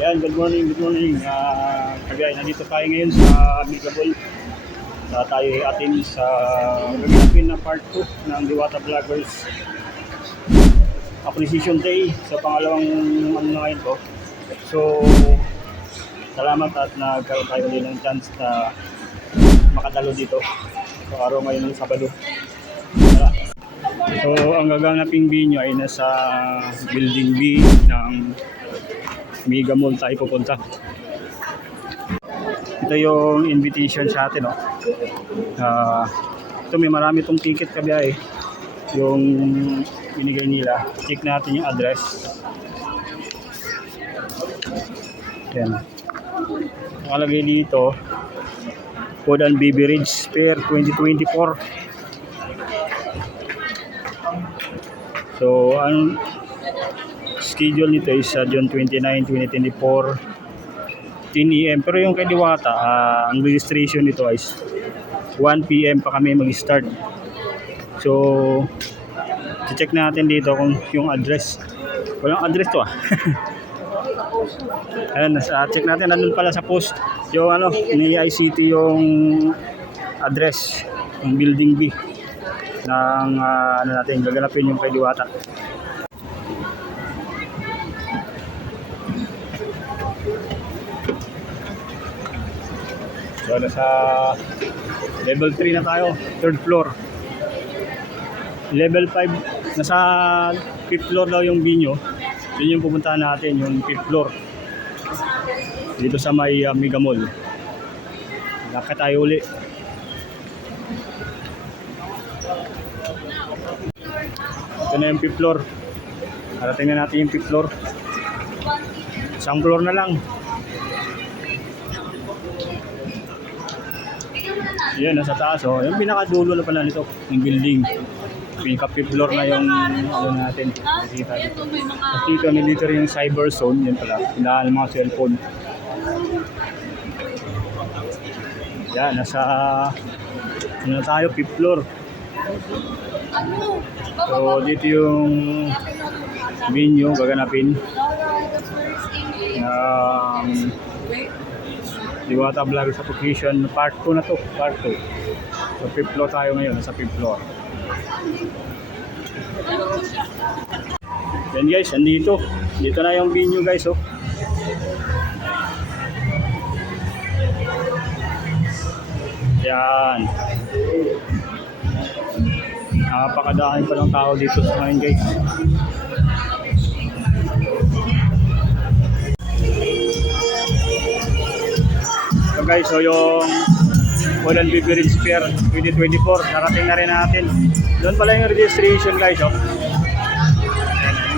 Ayan, good morning, good morning. Kagaya, nandito tayo ngayon sa Amigable. Tayo atin sa gagawin na part 2 ng Diwata Vloggers Appreciation Day sa pangalawang ano na ngayon ko. So, salamat at nagkaroon tayo din ng chance na makadalo dito. So, araw ngayon ng Sabado. So, ang gaganaping venue ay nasa Building B ng Mega Mall tayo pupunta. Ito yung invitation sa atin, no? Ito may marami itong ticket kabiyahe. Yung binigay nila. Check natin yung address. Yan. Nakalagay dito, Food and Beverage Fair 2024. So, ang schedule nito is June 29, 2024, 10 AM. Pero yung kay Diwata, ang registration nito is 1 PM pa kami mag-start. So, check natin dito kung yung address. Walang address to Ayan, check natin. Nandun pala sa post yung ni ICT yung address ng Building B ng natin gaganapin yung kay Diwata. So, nasa level 3 na tayo, 3rd floor. Level 5, nasa 5th floor daw yung venue. Yun yung pupuntahan natin, yung 5th floor. Dito sa may Mega Mall. Lakad tayo uli. Ito na yung 5th floor. Harating na natin yung 5th floor. Isang floor na lang. Yan, nasa taas. Yung pinakadulo na pala nito, yung building. Pinaka-5th floor na yung natin. Nakita dito. Dito nilito rin yung cyber zone. Yan pala. Pinahan ng mga cellphone. Yan, nasa tayo, 5th floor. So, dito yung venue, gaganapin. Diwata Vloggers Appreciation part 2 na to, part 2. So 5th floor tayo ngayon, nasa 5th floor. Yan guys, andito. Dito na yung venue guys, Yan. Napakadami pa ng tao dito sa ngayon guys. So guys, so yung Food and Beverage Fair 2024, narating na rin natin. Doon pala yung registration guys, Yung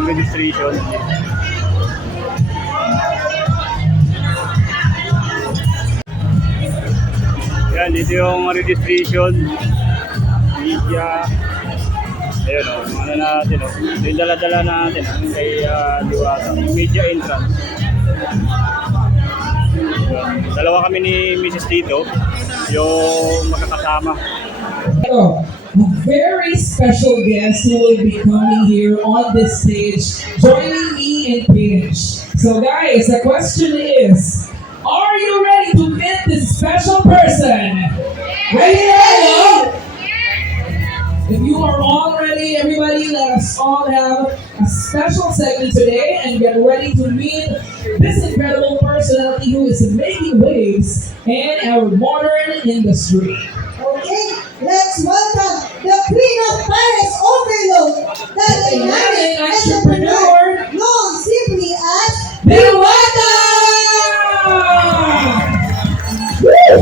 registration. Yan, dito yung registration. Media. Ayun natin, yung dala-dala natin, kay Diwata. Media entrance. Dalawa kami ni Mrs. dito, yung makakasama. A very special guest who will be coming here on this stage, joining me in Page. So guys, the question is, are you ready to meet this special person? Ready to go? If you are all ready, everybody, let us all have a special segment today and get ready to meet this incredible personality who is making waves in our modern industry. Okay, let's welcome the Queen of Paris Overload, the dynamic entrepreneur known simply as Diwata! Woo!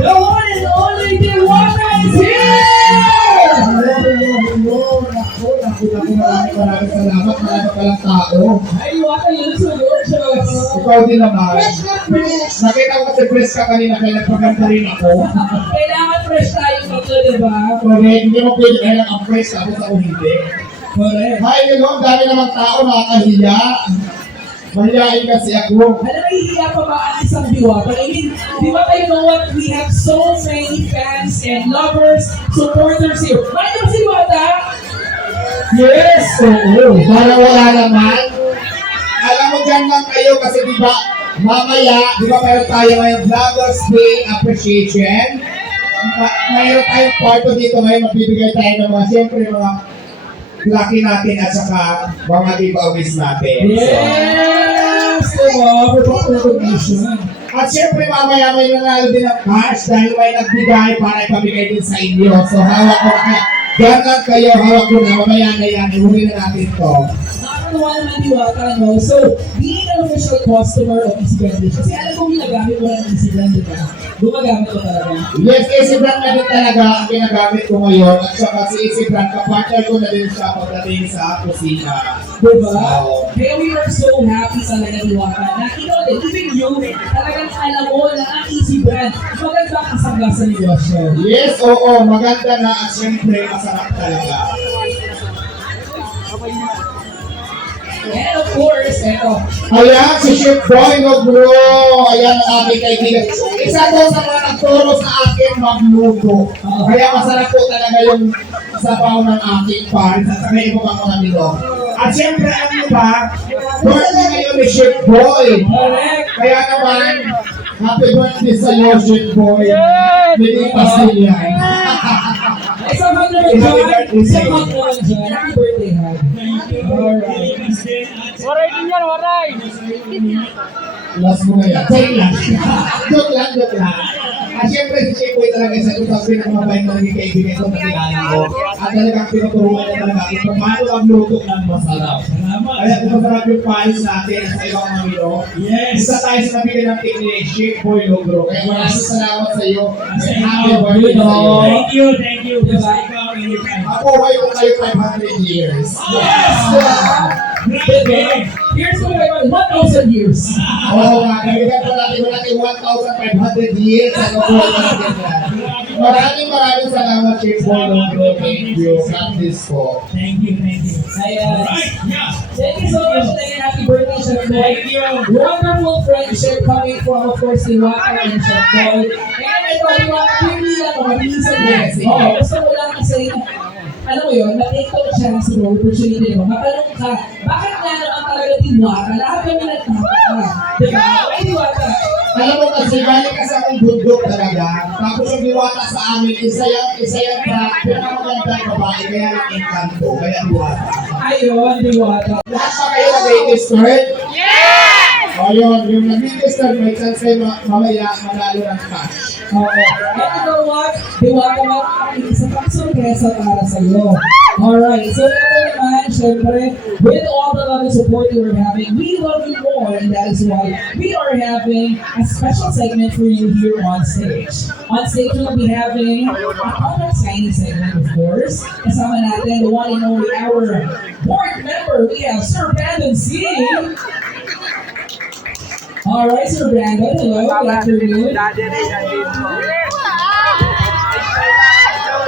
The one and only Diwata is here! Maraming salamat. Marami palang tao. Ay, Diwata, yun so gorgeous. Ikaw din naman. Fresh na fresh. Nakita ko kasi press ka kanina kaya nagpaganda rin ako. Kailangan fresh tayo dito, diba? Correct. Hindi mo pwede kaya ang press tapos ako hindi. Correct. Hi, hello. Dami namang tao nakakahiya. Mahihain kasi ako. Alam, nahihiya pa ba ang isang Diwata? I mean, Diwata, you know what? We have so many fans and lovers, supporters here. Bakit ba si Diwata? Yes, oo. Para wala naman. Alam mo dyan lang kayo kasi diba, mamaya, di ba mayroon tayo ngayong Vloggers Day Appreciation. Mayroon tayong part dito ngayon, magbibigay tayo ng mga, siyempre, mga lucky natin at saka mga giveaways natin. Yes! Diba? For recognition. At siyempre mamaya may nanalo din ng cash dahil may nagbigay para ipamigay din sa inyo. So hawak ko na. Gangan kayo, hawak ko na. Mamaya na yan. Ihuwi na natin to. Nakakatawa naman Diwata, no? So, being an official customer of Easy Brand Dish, kasi alam ko ginagamit mo ng Easy Brand, di ba? Gumagamit ko talaga. Yes, Easy Brand na din talaga ang ginagamit ko ngayon. At saka si Easy Brand, kapartner ko na din siya pagdating sa kusina. Diba? So, Kaya we are so happy talaga Diwata na ikaw din, even you, talagang alam mo na ang Easy Brand, maganda ang kasangga sa negosyo. yes, oo, maganda na at siyempre masarap talaga. And of course, eto, Ayan, si Chef Boy Nogro. Ayan ang aming kaibigan. Isa to sa mga nagturo sa akin magluto. Kaya masarap po talaga yung sabaw ng aking pares at saka iba pang mga nilo. At siyempre, alam niyo ba, birthday ngayon ni Chef Boy. correct. Kaya naman, happy birthday sa iyo, Chef Boy. Hindi Pasilian. Isang hug naman dyan. Isang hug naman dyan. Happy birthday, hug. Alright. Last mo na yan. Joke lang. Joke lang. At siyempre si Chef Boy talaga isa kung sa pinakamabait na naging kaibigan ko na kilala ko. At talagang tinuturuan niya talaga kung paano magluto ng masarap. Kaya kung masarap yung pares natin sa ibang mga milo. Yes. Isa tayo sa nabili ng team ni Chef Boy Logro. Kaya maraming salamat sa iyo. Happy birthday sa iyo. Thank you. Diba? Ako kayo kayo 500 years. Yes! Diba? Here's what I want. 1,000 years. Oo nga, kaibigan ko natin 1,500 years. Ano po natin yan. Maraming salamat, Chef Boy Logro. Thank you. God bless po. Thank you. Ayan. Thank you so much again. Happy birthday, Chef Boy. Thank you. Wonderful friendship coming from, of course, Diwata and Chef Boy. And ito, Diwata, hindi lang ako, mabilisan din. Oo, gusto ko lang kasi, alam mo yun, na-take ko chance mo, opportunity mo, matanong ka, bakit nga naman talaga Diwata? Lahat kami nagtaka. Diba? Okay, Diwata. Alam mo kasi, balik kasi akong bundok talaga. Tapos yung Diwata sa amin, isa yung pinakamagandang babae, kaya lang encanto, kaya Diwata. Ayun, Diwata. Lahat pa kayo nag-registered? Yes! O yun, yung nag-register, may chance kayo mamaya manalo ng cash. Oo. And you know what? Diwata mo ang isa pang sorpresa para sa iyo. Alright, so ito naman, syempre, with all the love and support you are having, we love you more, and that is why we are having a special segment for you here on stage. On stage, we'll be having a contract signing segment, of course. Kasama natin, the one and only our board member, we have Sir Brandon C. Alright, Sir Brandon, hello, good afternoon.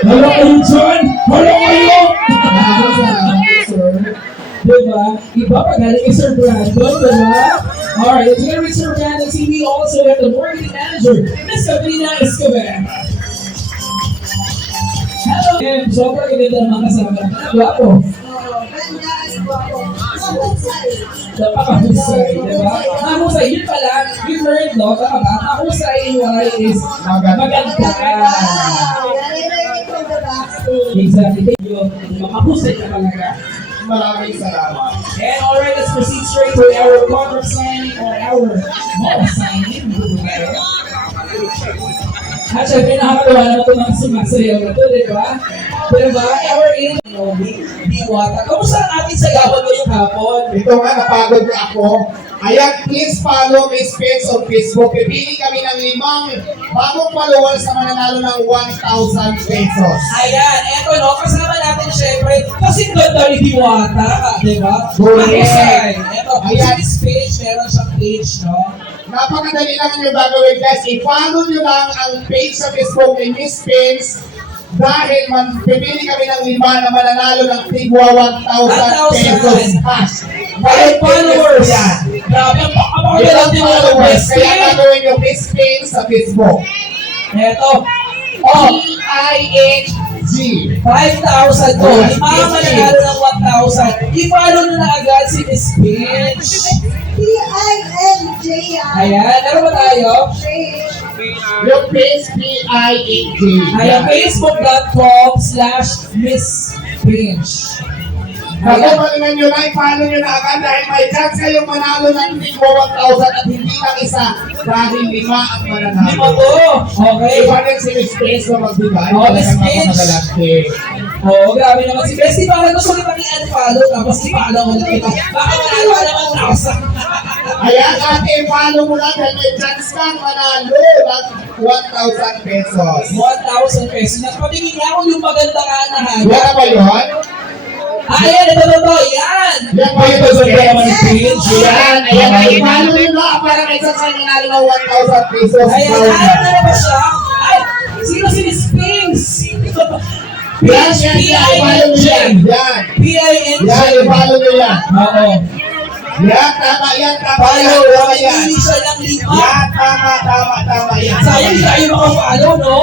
Hello kayo dyan! Hello kayo! Maraming salamat, sir. Diba? Iba pa galing kay Sir Brandon, diba? Alright, together with Sir Brandon, we also have the marketing manager, Ms. Sabrina Escobar. Hello! And sobrang ganda naman kasama. Guwapo. Napakahusay, diba? Mahusay, yun pala, you learned, no? Tama ba? Mahusay is maganda. Exactly. Yun, mahusay ka talaga. Maraming salamat. And alright, let's proceed straight to our contract signing or our mall signing. At syempre, nakakatawa naman ito mga sumasayaw na ito, di ba? Diba? Our aim, Diwata. Kamusta ang ating sagawan ngayong hapon? Ito nga, napagod na ako. Ayan, please follow Miss Pets on Facebook. Pipili kami ng 5 bagong followers na mananalo ng 1,000 pesos. Ayan, eto no, kasama natin syempre, kasi ganda ni Diwata, di ba? Correct. Eto, Ayan. si Miss Page, meron siyang page, no? Napakadali lang yung gagawin guys. I-follow nyo lang ang page sa Facebook ni Miss Pets dahil pipili kami ng 5 na mananalo ng tigwa 1,000 pesos cash. 5 followers! Yan. Grabe, ang pakapakaganda Yan natin mga followers. best Kaya friend. gagawin yung Miss Pets sa Facebook. Eto, P-I-N 5,000 to. Mama nanalo ng 1,000. I-follow nyo na agad si Miss Pinch. P-I-N-J. Ayan, ano ba tayo? Yung page P-I-A-J. Ayan, facebook.com/Miss Pinch. Ako, malingan nyo na, i-follow nyo na agad dahil may chance kayong manalo ng tingko 1,000 at hindi lang isa dahil 5 ang mananalo. Lima to. Okay. Iba rin si Miss Space na magbigay. Oh, Miss Talagang Space. makakalaki. Oo, grabe naman si Bestie. Parang gusto kita i-unfollow tapos i-follow ulit kita. Baka manalo ka naman 1,000. Ayan, ate, i-follow mo na dahil may chance kang manalo ng 1,000 pesos. 1,000 pesos. Nagpatingin nga ako yung maganda ka na Yan na ba yun? Ayan, ito. Yan. Yan ba yun? Ganda naman ni Pinch. Ayan, ayan, i-follow nyo na para may chance kang manalo ng 1,000 pesos. Ayan, na ba siya? Ay, sino si Miss Pinch? Yan, yan, yan, i-follow nyo yan. Yan. P-I-N-J. Yan, i-follow nyo yan. Oo. Yan, tama yan, tama yan, Follow, tama yan. hindi siya ng 5. Yan, tama yan. Sayang, hindi tayo makafollow, no?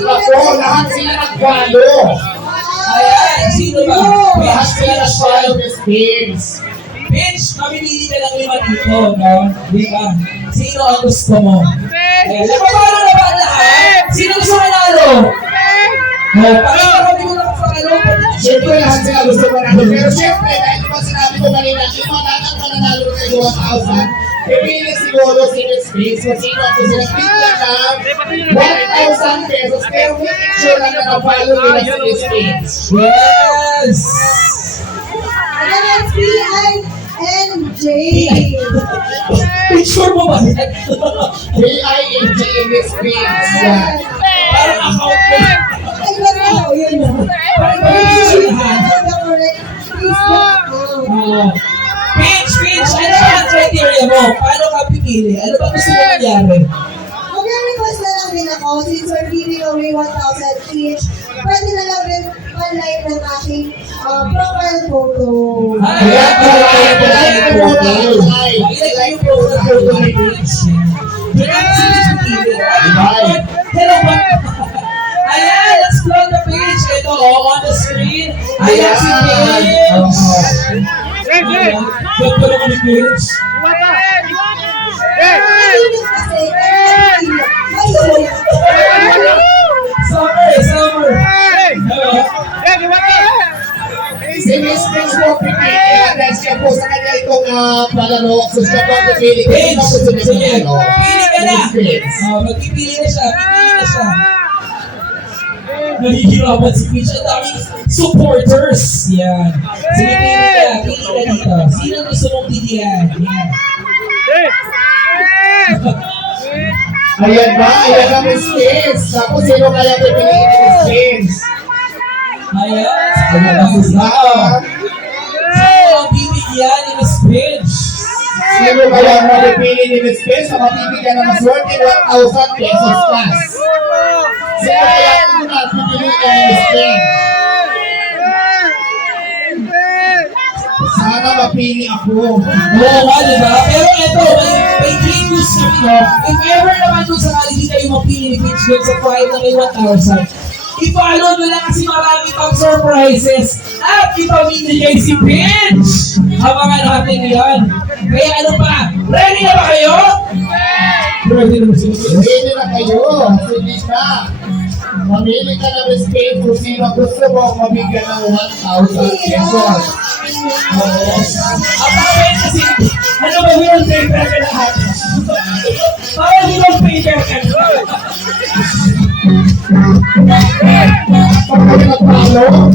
Ako, lahat sila nag-follow. Ayan, sino ba? Lahat Pinch, sila nag-follow Miss Pins. Pinch, mamimili ka ng 5 dito, no? Di ba? Sino ang gusto mo? Ayan, napapalo na ba lahat? Sino gusto manalo? Pakita kami mo nakapalo. Siyempre, lahat sila gusto manalo. Pero siyempre, dahil diba sinabi ko kanina, yung mga lahat mananalo ng 1,000, pipili siguro si Miss Pins kung sino ako sila bigyan ng 1,000 pesos. Pero make sure na nakapalo nila si Miss Pins. Yes! Again, it's P-I-N-J. Picture mo ba? B-I-N-G Miss Pins. Yan. Parang account mo. Ay, wala. Yun na. Parang picture. The correct Facebook. Pinch, ano ba ang criteria mo? Paano ka pipili? Ano ba gusto mo mangyari? Mag-request na lang din ako since we're giving away 1,000 each. Pwede na lang rin pan-like ng aking profile photo. Ayan, hello ba? Ayan, let's plug the page. Ito, on the screen. Ayan si Pinch. Ganda naman ni Pinch. Summer. Si Miss Pins po pipili dahil siya po sa kanya itong palaro. So siya po pipili. Pinch, Kasi gusto sige. niya manalo. Pili ka na. Miss Pins. Magpipili na siya. Nahihirapan si Pinch. Ang daming supporters. Yan. Sige, pili ka dito. Sino gusto mong pilihan? Yan. Ayan ba? Ayan na Miss Pins. Tapos sino kaya pipiliin ni Miss Pins? Ayan. Ayan na Miss Pins. Sino ang bibigyan ni Miss Pinch? Sino kaya ang mapipili ni Miss Pins na mapipigyan ng maswerte 1,000 pesos plus? Sino kaya ang mapipiliin ni Miss Pins? Sana mapili ako. Oo nga, diba? Pero ito, may great news kami, no? If ever naman kung sakali hindi kayo mapili ni Pinch doon sa prize na may 1,000, i-follow nyo lang kasi marami pang surprises at ipamimigay si Pinch! Abangan natin yan. Kaya ano pa? Ready na ba kayo? Ready na ba sila? Ready na kayo. Sige na. Mamili ka na Miss Pins kung sino gusto mo mabigyan ng 1,000 pesos. Ang bakit kasi, ano ba yun? Paper ka lahat. Parang yun paper ka. Pag kami nagpalo,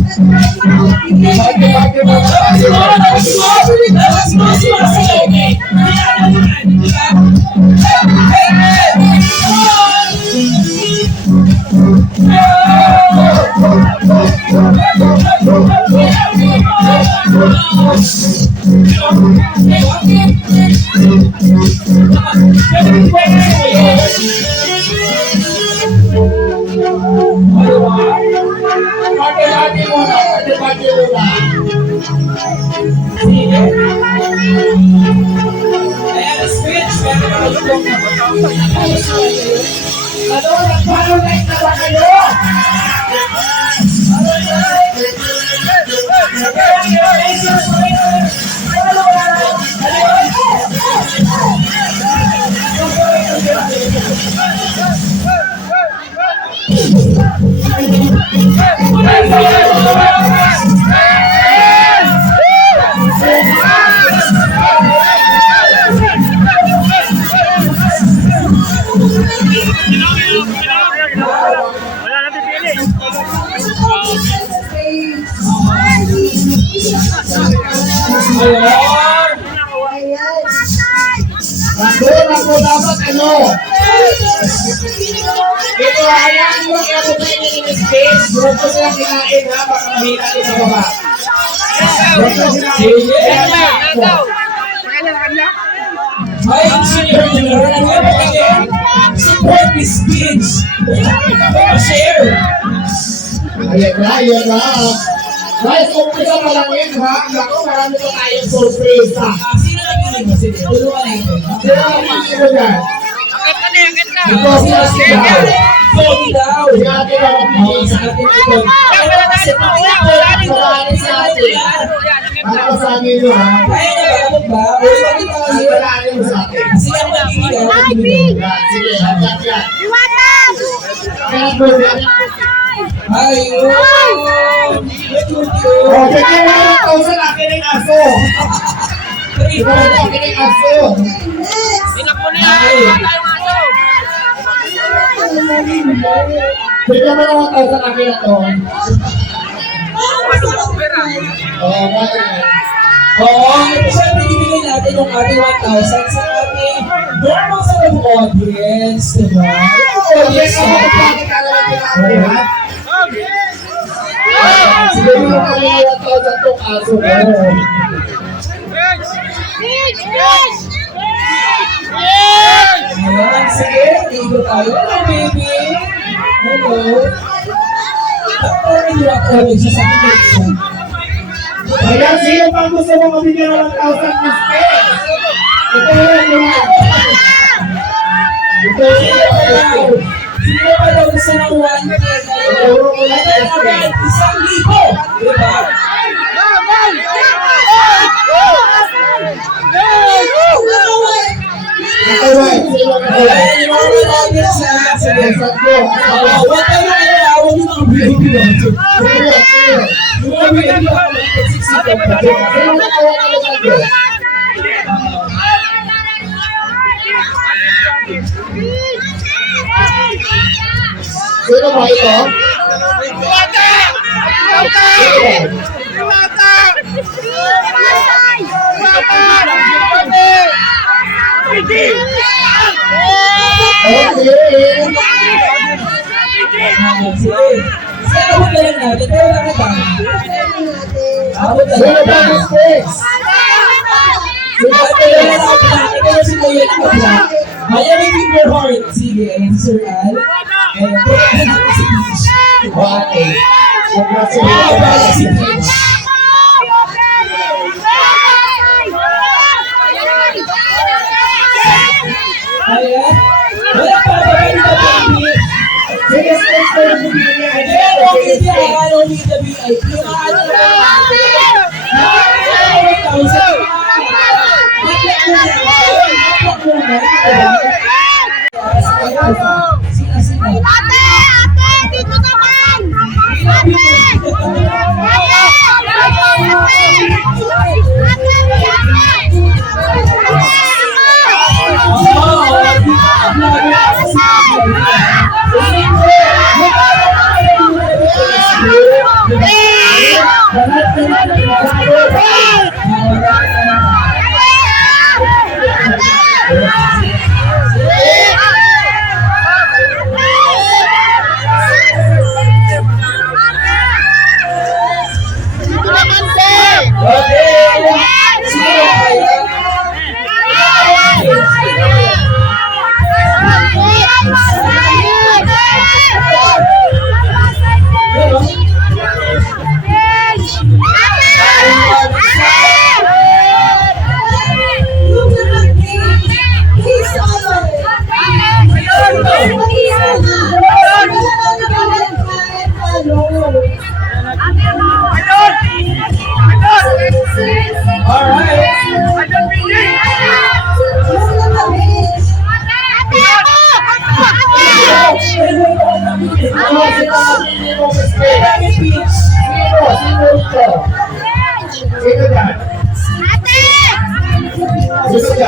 Pati-pati mo na, pati-pati mo na. Ayan, switch. Meron na itong Ano, nagpalo na ba kayo? Wala natin pili. Ayan. Ayan. Nandun ako dapat ano. Ito, hayaan mo kaya ko tayo ng space. Doon ko sila kinain ha, baka mahina ko sa baba. Doon ko sila Hi, Senior General. Support this speech. Share. Ayan na, ayan na. Guys, umpisa pa lang yun ha. Naku, marami pa tayong surprise ha. Sino na pili mo? Sige, tulungan natin. Sino ang pili mo dyan? Ito, sila sila. Pogi daw. Si ate ba ang pili? Sa atin ito. Kasi Marami sa atin. Ano sa amin yun ha? kaya na ba? Ano ba? O, bakit tayo? Ang marami mo sa atin. Sila ang napili. Yan, sige, hanggang yan. Kaya po, yan. Ayun. Oh, bigyan mo ng 1,000 akin ng aso. Ikaw ang akin ng aso. Bigyan mo ng 1,000 akin na to. Oh, bakit? Oo, ito syempre bibigyan natin yung ating 1,000 sa ating normal sa audience, diba? Yes, ako bakit ka naman pinakakuha? Sige mo na kami ng 1,000 tong aso ko. Ayan, sige, igo tayo. Hello, baby. Hello. Tapos yung ako siya sa akin. Ayan, sino pang gusto mo mabigyan ng 1,000 na space? Ito yun. Ito yun. Sino pa daw gusto ng 1K? Turo ko lang Kaya agad, 1,000. Diba? Alright, sino ka? Ayan, yung mga audience na. Sige. Tatlo. Huwag kayo mag-alawag yung mga baby. Sino? Sino? Yung mga baby, Sino ka kawa ng tatlo? Sino ba ito? Okay. Sige, abot na lang natin. Pero bakit ba? Abot na Sino lang. ba ang space? Ikaw si Kuya na ba? Miami Finger Heart. Sige, ayan si Sir Al. Ayan, pwede na si Peach. Okay. Wow, bala si Peach. Ayan. Wala pa ba kayo sa baby? Sige, space ko yung bibigyan. Ayan, okay siya. Ayan, only the VIP. Yung ano na. Ate, dito naman! Oh,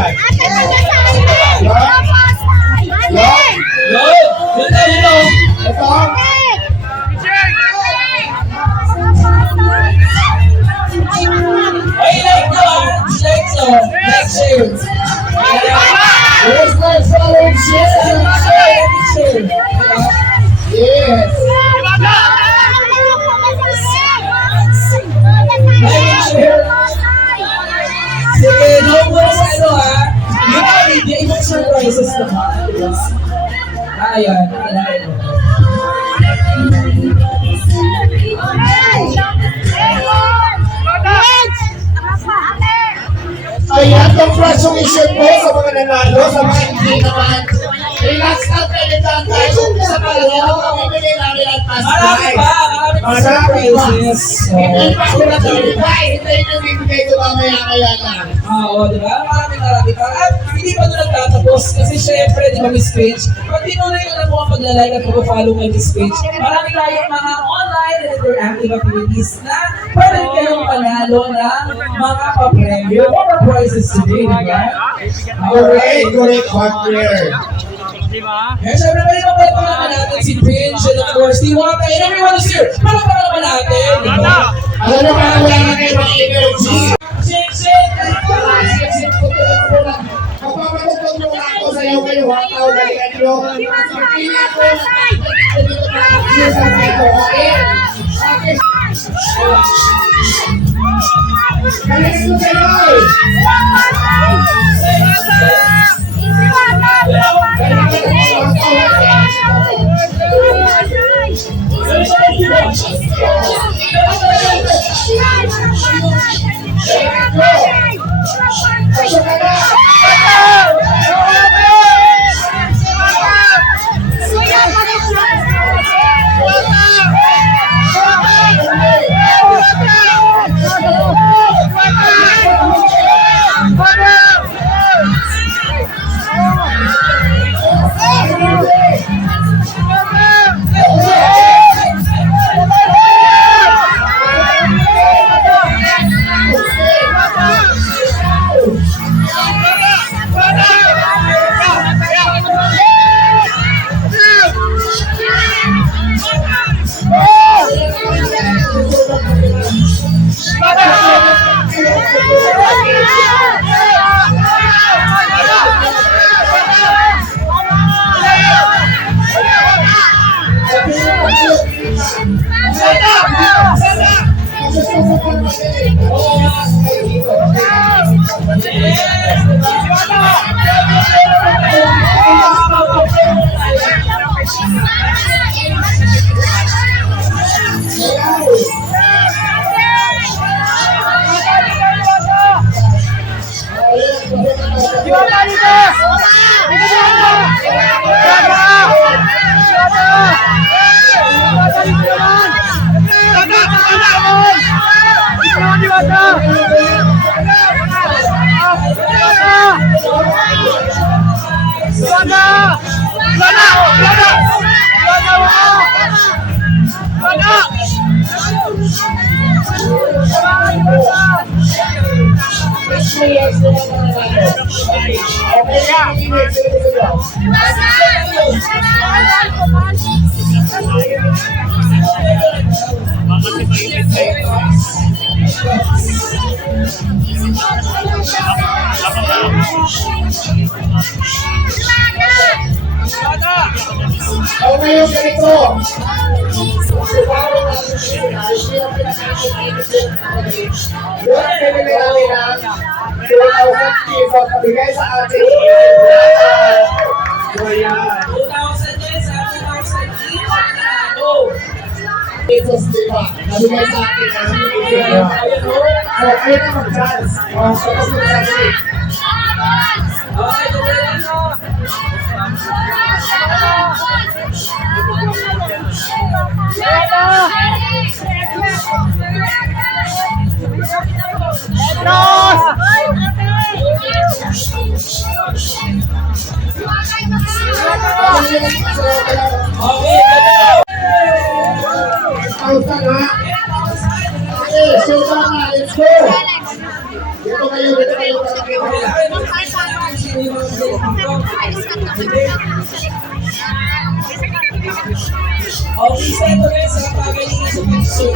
yan? Ate, magkasama. Ate. Yun! Yun na, yun na. Ito? Ay, like nyo ah! Like nyo! Like, share! Yes, let's follow and share. Share! Yes. Sige, no more sa ano ha. Yung idea, ibang surprises naman. Diba? Ayan, alain mo. Ayan, congratulations po sa mga nanalo, sa mga hindi naman. Relax lang kayo dyan guys. Umpisa pa lang, mamimili namin ang pass Marami prize. pa! Marami pa surprises! Hindi pa ako natuloy. Hintayin nyo bibigay ko mamaya-maya lang. Oo, di ba? Marami pa. At hindi pa ito nagtatapos kasi syempre, di ba, Miss Paige? Pag tinuloy nyo na po ang paglalike at pag-follow kay Miss Paige, marami tayong mga online and interactive activities na pwede kayong panalo ng mga papremyo or prizes today, di ba? Correct, partner. Kaya syempre, pwede pa pala naman natin si Paige and of course, Diwata and everyone is here. Palakpakan naman natin, di ba? Alam nyo parang wala na kayo mga energy. Shake! Magpapatugtog nyo nga ako sa'yo kayo, hataw, galingan nyo. Pili ako sa kayo, okay? Okay. Galingan nyo kayo! Pasok ka na! Okay yung ganito. Yun ang bibili namin ng 2,000 pesos pabigay sa ating so yan. 2,000 yan sa 2,000 each. Ano? Pesos diba? Nabigay sa akin ng pesos. So kayo na mag-chance. So kasi mag-chance. Okay, tuloy nyo. Okay, ganun. 1,000 ha? Okay, so na, let's go! Dito kayo. Okay, stay mo guys sa pagalingan sa pag-shake.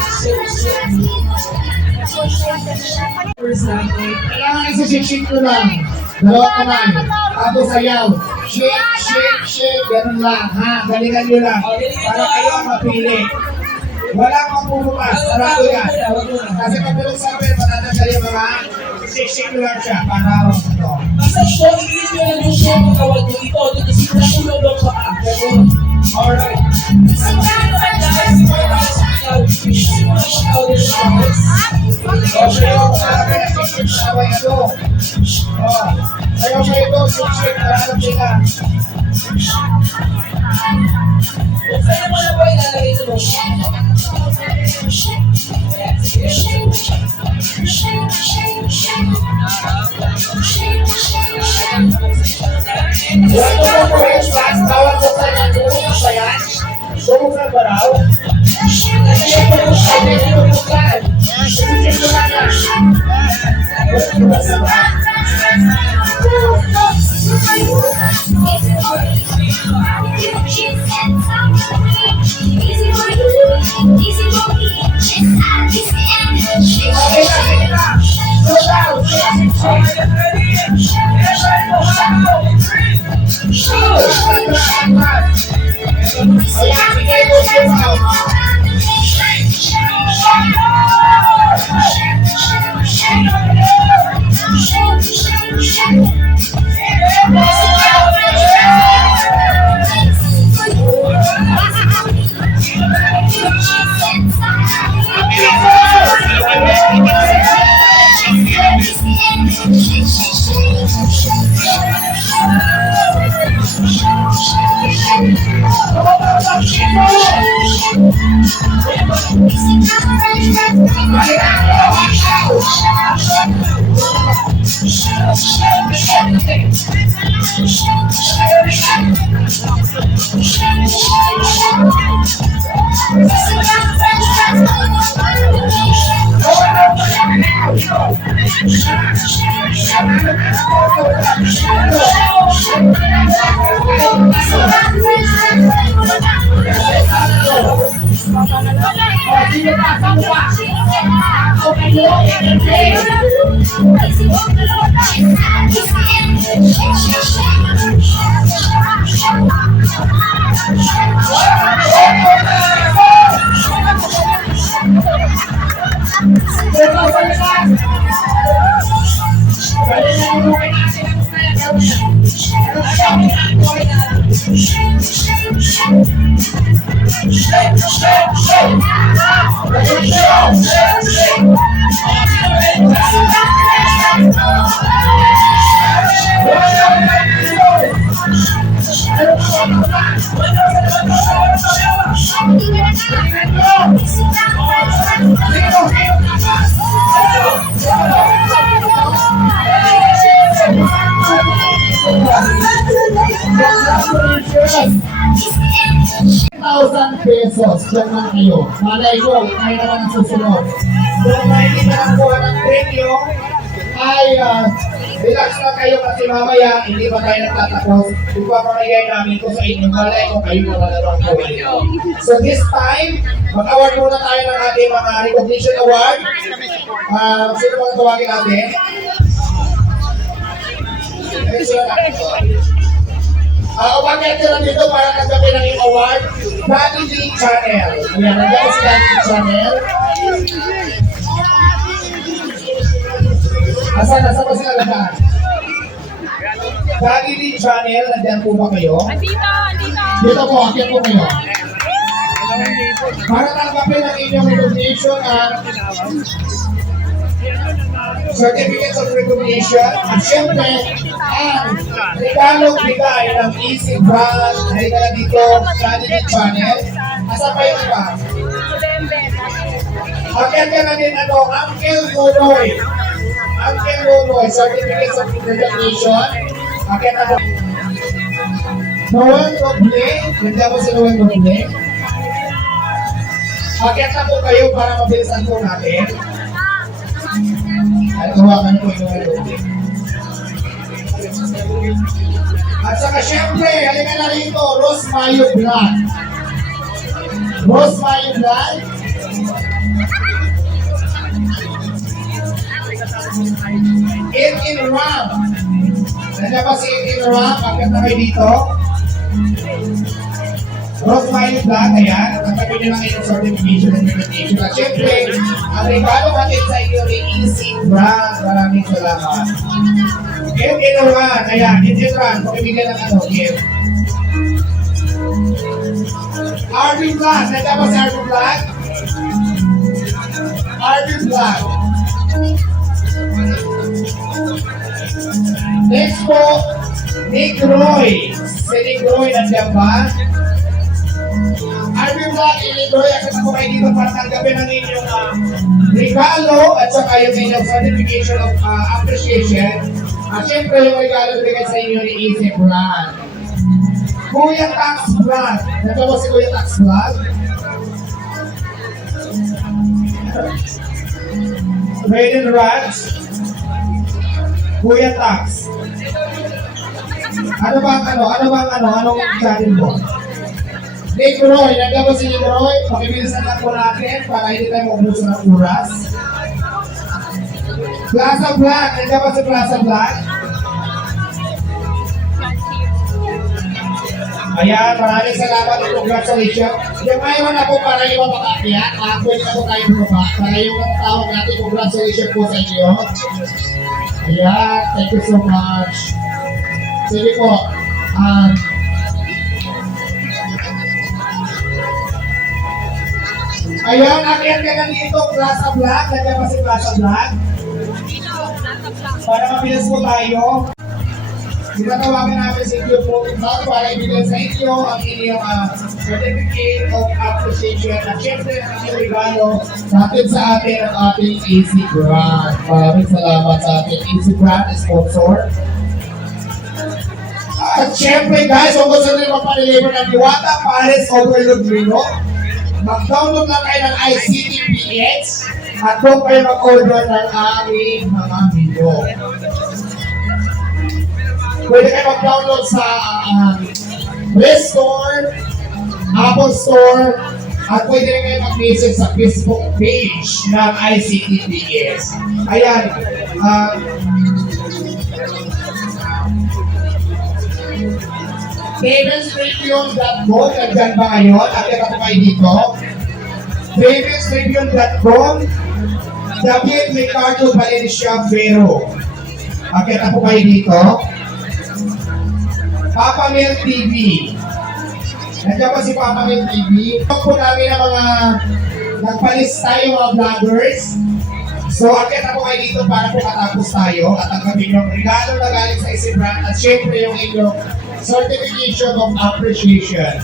First natin. Kailangan isa-shake ko lang. Dalawang kamay. Tapos sayaw. Shake. Ganun lang. Ha? Galingan nyo lang. Para kayo ang mapili. Walang mapupukas. Sarado yan. Kasi pag pinagsabi, matatanggal yung mga shake nyo lang siya. Para ito. Basta po, hindi nyo lang yung show ng kawad nyo ito. Dito si Nakulog ang paa. Ganun. Alright. So, ano ka guys? Para sa ikaw. Sayaw ko talaga na shake. Sabay ito. Sayaw kayo ito. Shake. Para nila. Saan mo na po ilalagay ito mo? Wala ko po yung class. Tawag ko sa inyo. Ano ba yan? Sumubra ba raw? Kasi po yung sabi nyo yung class. Shake ko lang yan. Pesos, dyan lang kayo. Malay ko, kaya naman ang susunod. Kung hindi na nakuha ng premyo, ay relax na kayo kasi mamaya, hindi pa tayo nagtatapos. Ipapamigay namin ko sa inyo. Malay ko, kayo na malalong buhay. So this time, mag-award muna tayo ng ating mga recognition award. Sino mga tawagin natin? Umakyat sila dito para tanggapin ang yung award. Daddy D Channel. Ayan, nandiyan si Daddy D Channel. Nasa pa sila lahat? Daddy D Channel, nandiyan po ba kayo? Andito. Dito po, akyat po kayo. Para tanggapin ang inyong recognition at certificates of recognition at syempre ang regalong bigay ng Easy Brand. Halika na dito, Daddy D Channel. Asa pa yung iba? Akyat ka na din Uncle Nonoy. Uncle Nonoy, certificates of recognition. Akyat na din. Noel Noble. Nandiyan mo si Noel Noble. Akyat na po kayo para mabilisan po natin. Hawakan ko yung loading. At saka syempre, halika na rito, Rose Mayo Black. Rose Mayo Black. In Ram. Nandiyan ba si In Ram? Bakit na kayo dito? Rose Mayo Black, ayan. Nagtagin nyo lang yung certification and invitation. At syempre, ang regalo natin sa inyo ni Easy Brand. Maraming salamat. In Ram, ayan. In Ram, pakibigyan ng ano, gift. Arvin Black. Nandiyan ba si Arvin Black? Arvin Black. Next po, Nick Roy. Si Nick Roy nandiyan ba? Arvin Black and Nick Roy, akit ako kayo dito para tanggapin ang inyong regalo at saka yung inyong certification of appreciation. At syempre yung regalo bigay sa inyo ni Easy Brand. Kuya Tax Vlog. Nandiyan ba si Kuya Tax Vlog? Raiden Raj. Kuya Tax. Anong channel mo? Nick Roy, nandiyan ba si Nick Roy? Pakibilisan lang po natin para hindi tayo maubuso ng oras. Plaza Vlog, nandiyan ba si Plaza Vlog? Ayan, maraming salamat at congratulations. Yung mayroon na po para yung mapakakya, pwede na po tayo bumaba. Para yung tawag natin, congratulations po sa inyo. Ayan, thank you so much. Sige po. Ayan, akyat ka na dito, Plaza Black. Nandiyan pa si Plaza Black. Para mabilis po tayo. Tinatawagan namin si Q Floating Vlog para ibigay sa inyo ang inyong certificate of appreciation at syempre ang inyong regalo natin sa atin ang ating Easy Brand. Maraming salamat sa ating Easy Brand sponsor. At syempre guys, kung gusto nyo magpa-deliver ng Diwata, Pares, Overload Reno, mag-download lang kayo ng ICTPX at doon kayo mag-order ng aming mga video. Pwede kayo mag-download sa Play Store, Apple Store, at pwede rin kayo mag-message sa Facebook page ng ICTPS. Ayan. Davidsreview.com, nandyan ba ngayon? Akit ako kayo dito. Davidsreview.com, David Ricardo Valencia Vero. Akit ako kayo dito. Papa Mel TV. Nandiyan ba si Papa Mel TV? Ito po namin ang mga nagpalis tayo mga vloggers. So, akit ako kayo dito para po matapos tayo at ang kami yung regalo na galing sa Easy Brand at syempre yung inyong certification of appreciation.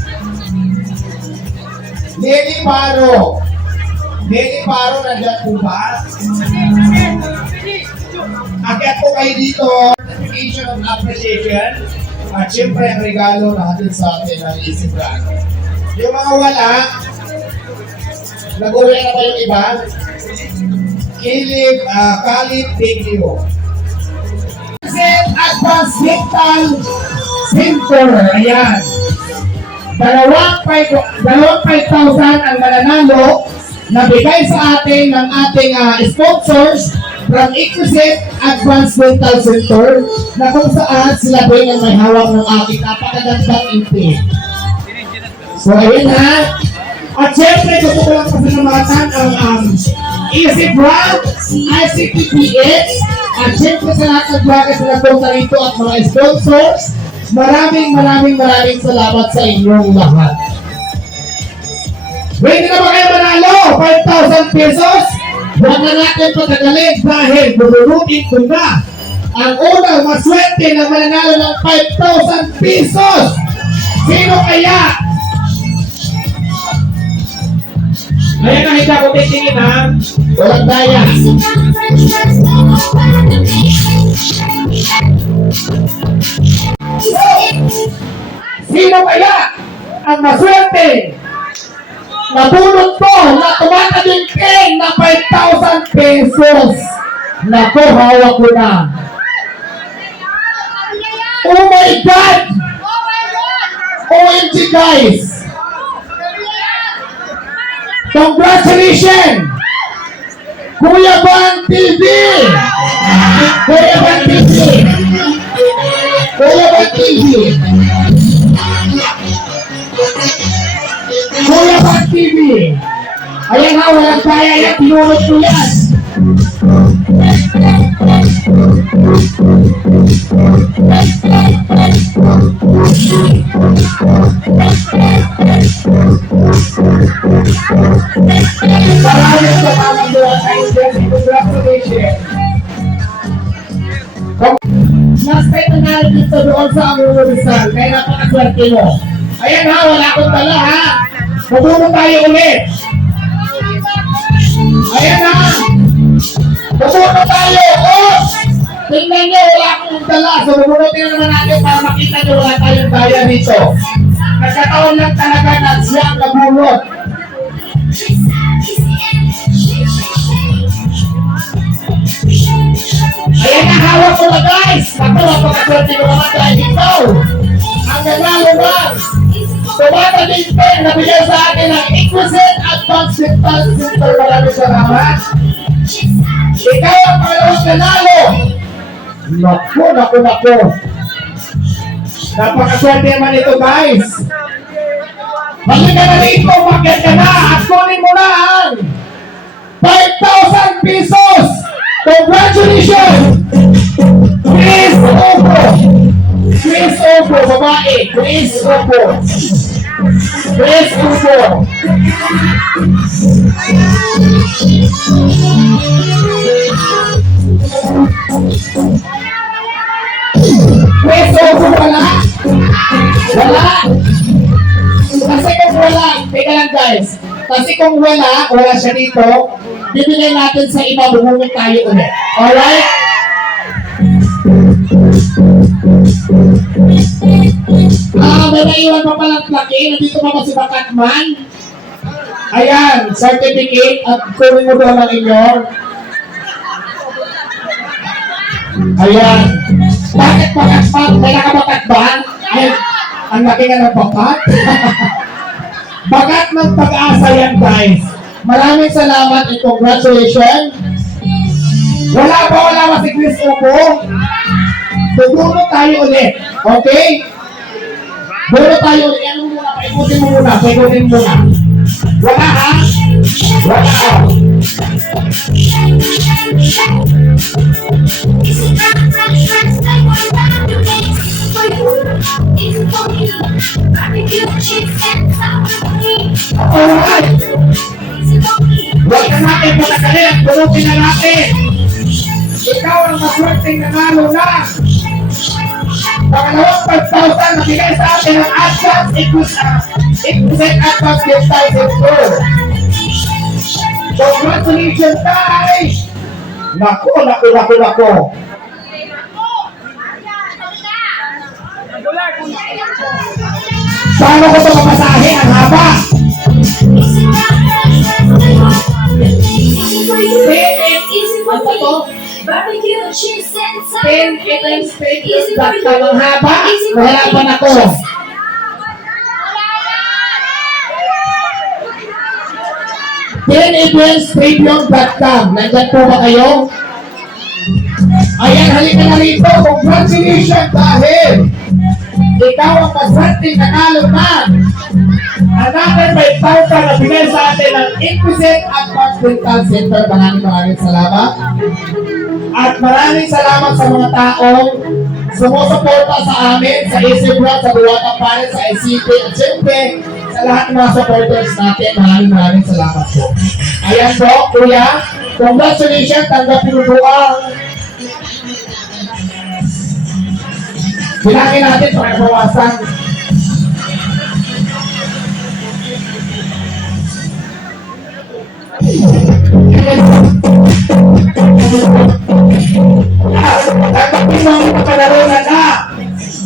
Lenny Paro. Lenny Paro, nandiyan po ba? Akit po kayo dito, certification of appreciation. At syempre ang regalo na natin sa atin ng Easy Brand. Yung mga wala, nag-uwi na ba yung iba? Kalib, thank you. Advanced Dental Center, ayan. 25,000 ang mananalo na bigay sa atin ng ating sponsors from Equisite Advanced Dental Center na kung saan sila din ang may hawak ng ating napakagandang intake. So ayun ha. At syempre gusto ko lang pasalamatan ang Easy Brand, ICTPX, at syempre sa lahat ng vloggers na nagpunta rito at mga sponsors, maraming salamat sa inyong lahat. Ready na ba kayo manalo? 5,000 pesos? Huwag na natin patagalin dahil buburutin ko na ang unang maswerte na mananalo ng 5,000 pesos. Sino kaya? Ayan na, hindi ako titingin ha. Walang daya. Sino kaya ang maswerte? Nabunod ko na tumataging king na 5,000 pesos. Nako, hawak ko na. Oh my God! OMG guys! Congratulations! Kuya Ban TV! Kuya Ban TV! Kuya Ban TV! Kuya Ban TV! Ayan nga, walang kaya yan, pinulot ko yan! Maraming salamat doon sa inyo. Congratulations! Mas may nanalo dito doon sa aming Rizal, kaya napakaswerte mo. Ayan ha, wala akong dala ha. Pupuno tayo ulit. Ayan ha. Pupuno tayo. Oh! Tingnan nyo, wala akong dala. So bubunutin naman natin para makita nyo wala tayong daya dito. Nagkataon lang talaga na siya ang nabulot. Ayan na, hawak ko na guys! Ako, napakaswerte ko naman dahil ito! Ang nanalo na! Tumata din pen, nabigay sa akin ng Exquisite Advanced Dental Center. Maraming salamat! Ikaw ang pangalawang nanalo! Naku! Napakaswerte naman ito guys! Maganda na rito, maganda na! At kunin mo na ang 5,000 pesos! Congratulations! Chris Opo! Chris Opo, babae! Chris Opo! Chris Opo! Chris Opo wala? Wala? Kasi kung wala, teka lang guys. Kasi kung wala siya dito, bibigyan natin sa iba, bumungit tayo ulit. Alright? May naiwan pa palang plaki. Nandito pa ba si Bakatman? Ayan, certificate at kunin mo doon ang inyo. Ayan. Bakit Bakatman? May nakabakatman? Ay, ang laki nga ng bakat. Bakat ng pag-asa yan guys. Maraming salamat and congratulations. Wala si Chris Opo. Tutulog tayo ulit. Okay? Bulo tayo ulit. Ano muna? Paikutin mo muna. Wala ha? Wala ha? Alright! Huwag na natin patagalin at bulutin na natin. Ikaw ang maswerteng nanalo na. Pangalawang 5,000 na bigay sa atin ng Advance Exquisite Advanced Dental Center. Congratulations guys! Naku! Paano ko ito mapasahin? Ang haba! Ano to? Barbecue, cheese, and sour. 10 items steak ang haba. Mahirapan ako. 10events.com. Nandyan po ba kayo? Ayan, halika na rito. Congratulations dahil ikaw ang maswerteng nanalo na. Another 5,000 na bigay sa atin ng Exquisite Advanced Dental Center. Maraming salamat. At maraming salamat sa mga taong sumusuporta sa amin, sa AC Brand, sa Buwatang Pares, sa ICT, at syempre sa lahat ng mga supporters natin. Maraming salamat po. Ayan po, kuya. Congratulations, tanggapin mo po ang bilangin natin para bawasan. Tanggapin mo ang kapanarunan na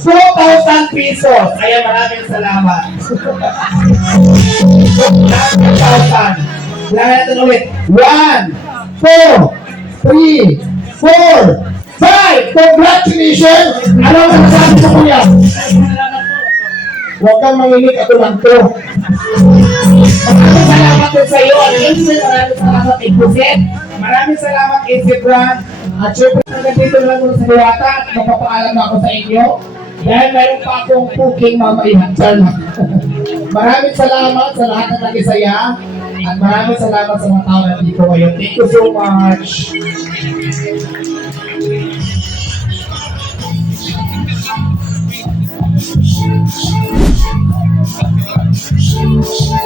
2,000 pesos. Ayan, maraming salamat. 2,000. Bilangin natin ulit. 1, 2, 3, 4, 5. Congratulations! Ano ang masasabi mo, kuya? Huwag kang manginig, ako lang to. Maraming salamat din sa iyo. Maraming salamat, Ipuset. Maraming salamat, Isibra. At syempre, nandito lang muna sa Diwata at magpapaalam na ako sa inyo. Dahil mayroon pa akong cooking mamaya. Maraming salamat sa lahat ng nagisaya. At maraming salamat sa mga tao na dito ngayon. Thank you so much. Shake, shake, shake.